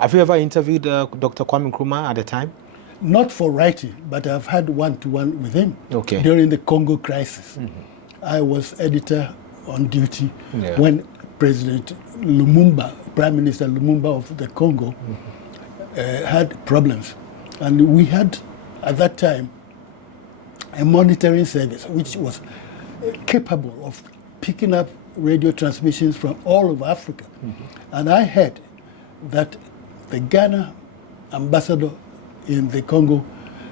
Have you ever interviewed Dr. Kwame Nkrumah at the time? Not for writing, but I've had one-to-one with him during the Congo crisis. I was editor on duty when President Lumumba, Prime Minister Lumumba of the Congo, had problems. And we had, at that time, a monitoring service which was capable of picking up radio transmissions from all over Africa. And I heard that the Ghana ambassador in the Congo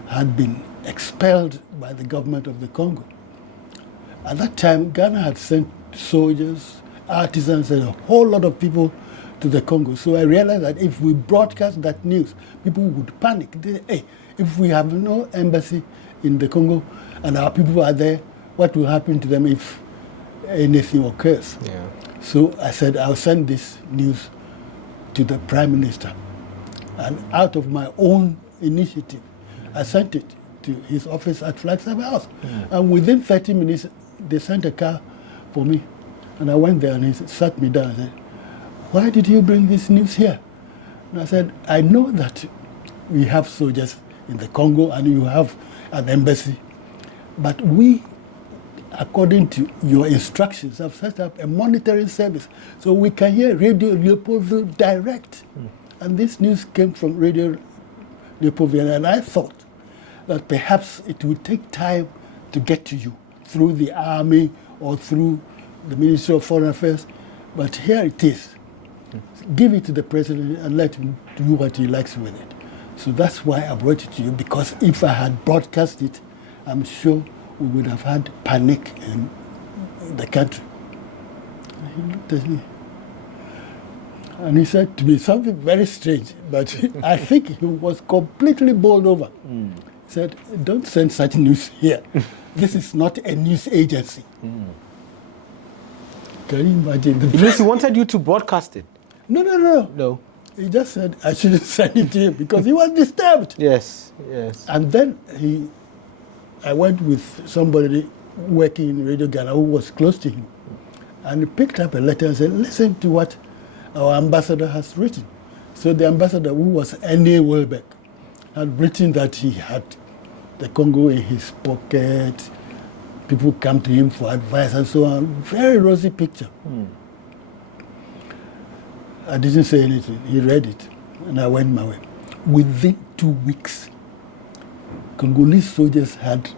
had been expelled by the government of the Congo. At that time, Ghana had sent soldiers, artisans, and a whole lot of people to the Congo. So I realized that if we broadcast that news, people would panic. They say, hey, if we have no embassy in the Congo and our people are there, what will happen to them if anything occurs? So I said, I'll send this news to the Prime Minister. And out of my own initiative, I sent it to his office at Flagstaff House. And within 30 minutes, they sent a car for me. And I went there and he sat me down and said, why did you bring this news here? And I said, I know that we have soldiers in the Congo and you have an embassy, but we, according to your instructions, have set up a monitoring service so we can hear Radio Leopoldville direct. And this news came from Radio Leopoldville, and I thought that perhaps it would take time to get to you through the army or through the Ministry of Foreign Affairs, but here it is. Give it to the president and let him do what he likes with it. So that's why I brought it to you, because if I had broadcast it, I'm sure we would have had panic in the country. And he looked at me and he said to me something very strange, but I think he was completely bowled over. He said, don't send such news here. This is not a news agency. Can you imagine? Because he wanted you to broadcast it. No. He just said I shouldn't send it to him because he was disturbed. Yes. And then I went with somebody working in Radio Ghana who was close to him. And he picked up a letter and said, listen to what our ambassador has written. So the ambassador, who was N.A. Welbeck, had written that he had the Congo in his pocket. People come to him for advice and so on. Very rosy picture. I didn't say anything. He read it, and I went my way. Within 2 weeks, Congolese soldiers had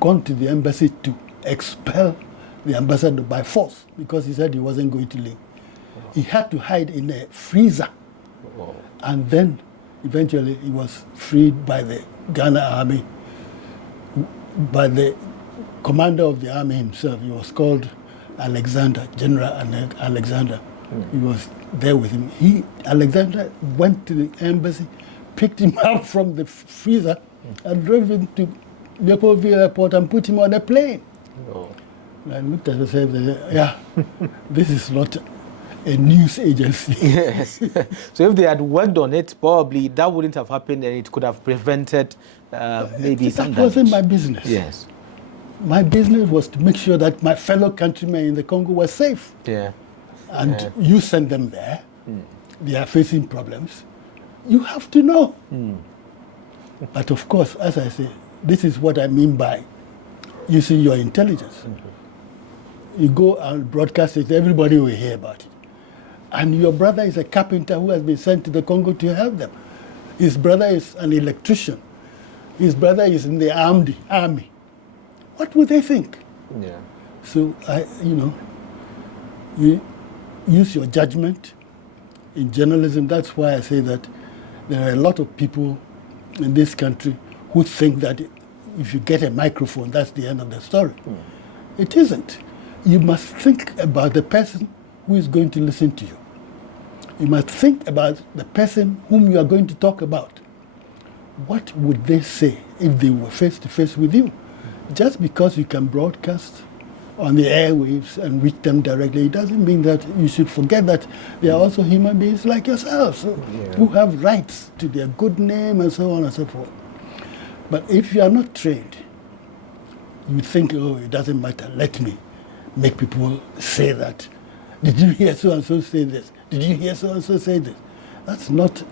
gone to the embassy to expel the ambassador by force because he said he wasn't going to leave. He had to hide in a freezer. And then, eventually, he was freed by the Ghana army, by the commander of the army himself. He was called Alexander, General Alexander. He was there with him. Alexander went to the embassy, picked him up from the freezer, and drove him to Leopoldville Airport and put him on a plane. And I looked at myself and said, yeah, this is not a news agency. Yes. So if they had worked on it, probably that wouldn't have happened and it could have prevented maybe some damage. That wasn't my business. Yes. My business was to make sure that my fellow countrymen in the Congo were safe. And you send them there, they are facing problems. You have to know. But of course, as I say, this is what I mean by using your intelligence. You go and broadcast it, everybody will hear about it. And your brother is a carpenter who has been sent to the Congo to help them. His brother is an electrician. His brother is in the army. What would they think? So, you use your judgment in journalism. That's why I say that there are a lot of people in this country who think that if you get a microphone, that's the end of the story. It isn't. You must think about the person who is going to listen to you. You must think about the person whom you are going to talk about. What would they say if they were face to face with you? Just because you can broadcast on the airwaves and reach them directly, it doesn't mean that you should forget that they are also human beings like yourselves who have rights to their good name and so on and so forth. But if you are not trained, you think, oh, it doesn't matter, let me make people say that. Did you hear so-and-so say this? Did you hear so-and-so say this? That's not...